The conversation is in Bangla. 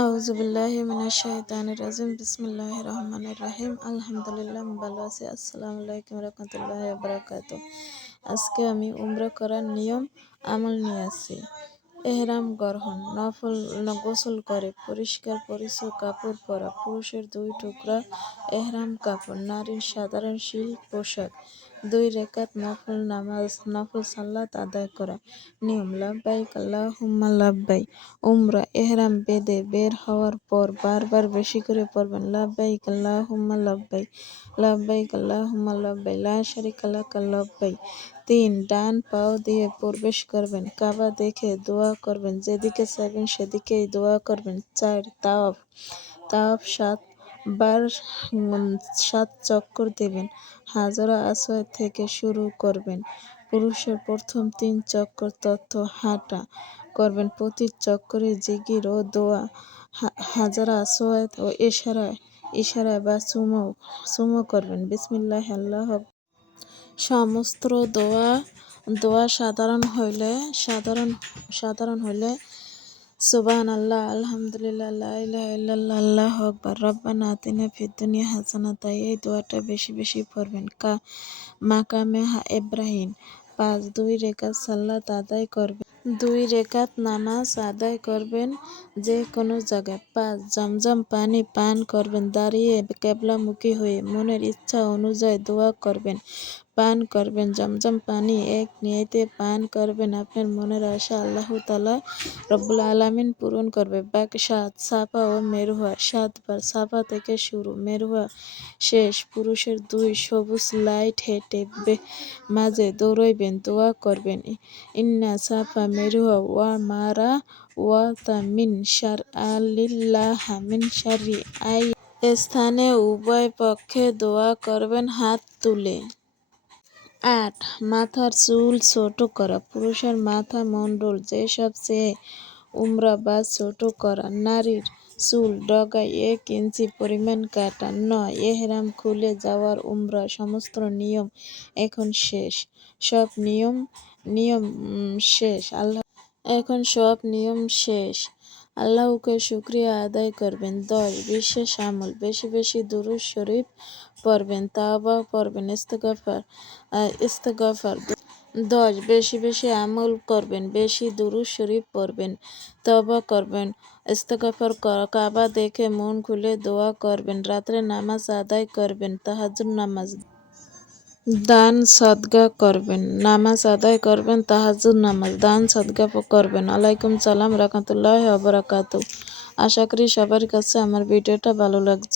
আউযুবিল্লাহি মিনাশ শাইতানির রাজিম বিসমিল্লাহির রহমানির রহিম আলহামদুলিল্লাহ আমি ভালো আছি। আসসালামু আলাইকুম রাহমাতুল্লাহি ওয়া বারাকাতুহু। আজকে আমি উমরা করার নিয়ম আমল নিয়ে আসি। এহরাম গ্রহণ, নফল গোসল করে পরিষ্কার পরিচ্ছন্ন কাপড় পরা, পুরুষের 2 টুকরা এহরাম কাপড়, নারীর সাধারণ সিল্ক পোশাক, 2 রাকাত নফল নামাজ, নফল সালাত আদায় করা। নিয়ম: লাব্বাইক আল্লাহুম্মা লাব্বাইক। উমরা এহরাম বেঁধে বের হওয়ার পর বারবার বেশি করে পড়বেন, লাব্বাইক আল্লাহুম্মা লাব্বাইক, লাব্বাইক আল্লাহুম্মা লাব্বাইক, লা শারিকা লাক লাব্বাইক। 3. ডান পাও দিয়ে প্রবেশ করবেন, কাবা দেখে দোয়া করবেন, যেদিকে চাইবেন সেদিকেই দোয়া করবেন। 4. তাওয়াফ, 7 বার 7 চক্কর দেবেন, হাজরা আসওয়াদ থেকে শুরু করবেন। পুরুষের প্রথম 3 চক্কর তথ্য হাঁটা করবেন, প্রতি চক্করে জিকির ও দোয়া, হাজরা আসওয়াদ ও ইশারায় বা চুমো করবেন। বিসমিল্লাহ আল্লাহ। সমস্ত দোয়া সাধারণ হইলে সুবহানাল্লাহ, আলহামদুলিল্লাহ, লা ইলাহা ইল্লাল্লাহ, আল্লাহু আকবার, রব্বানা আতিনা ফিদ দুনিয়া হাসানাতান। এই দোয়াটা বেশি বেশি পড়বেন। মাকামে ইব্রাহিম 5. 2 রাকাত সালাত আদায় করবেন, 2 রাকাত নামাজ আদায় করবেন যে কোনো জায়গায়। 5. জমজম পানি পান করবেন, দাঁড়িয়ে কিবলামুখী হয়ে মনের ইচ্ছা অনুযায়ী দোয়া করবেন, পান করবেন। জমজম পানি এক নিয়তে পান করবেন, আপনার মনের আশা আল্লাহ তাআলা রব্বুল আলামিন পূরণ করবে। বাকি 7. সাফা ও মেরওয়া 7 বার, সাফা থেকে শুরু, মেরওয়া শেষ। পুরুষের 2 সবুজ লাইট হেঁটে মাঝে দৌড়াইবেন, দোয়া করবেন, ইন্না সাফা মেরওয়া ওয়া মারা ওয়াতা মিন শারআলিল্লাহ মিন শাররি আই। স্থানে উভয় পক্ষে দোয়া করবেন হাত তুলে। 8. মাথার চুল ছোট করা, পুরুষের মাথা মণ্ডল যেসব চেয়ে উমরা বা ছোট করা, নারীর চুল ডগায় 1 ইঞ্চি পরিমাণ কাটা। 9. এহরাম খুলে যাওয়ার উমরা সমস্ত নিয়ম এখন শেষ, সব নিয়ম শেষ। আল্লাহকে শুকরিয়া আদায় করবেন। 10. বিশেষ আমল, বেশি বেশি দুরূদ শরীফ পড়বেন, তাওবা পড়বেন, ইস্তেগফার। 10. বেশি বেশি আমল করবেন, বেশি দুরূদ শরীফ পড়বেন, তওবা করবেন, ইস্তেগফার, কাবা দেখে মন খুলে দোয়া করবেন, রাত্রে নামাজ আদায় করবেন, তাহাজ্জুদ নামাজ, দান সদকা করবেন, নামাজ আদায় করবেন, তাহাজ্জুদ নামাজ, দান সদকা করবেন। আলাইকুম সালাম রাহমাতুল্লাহি ওয়া বারাকাতুহু। আশা করি সবার কাছে আমার ভিডিওটা ভালো লাগছে।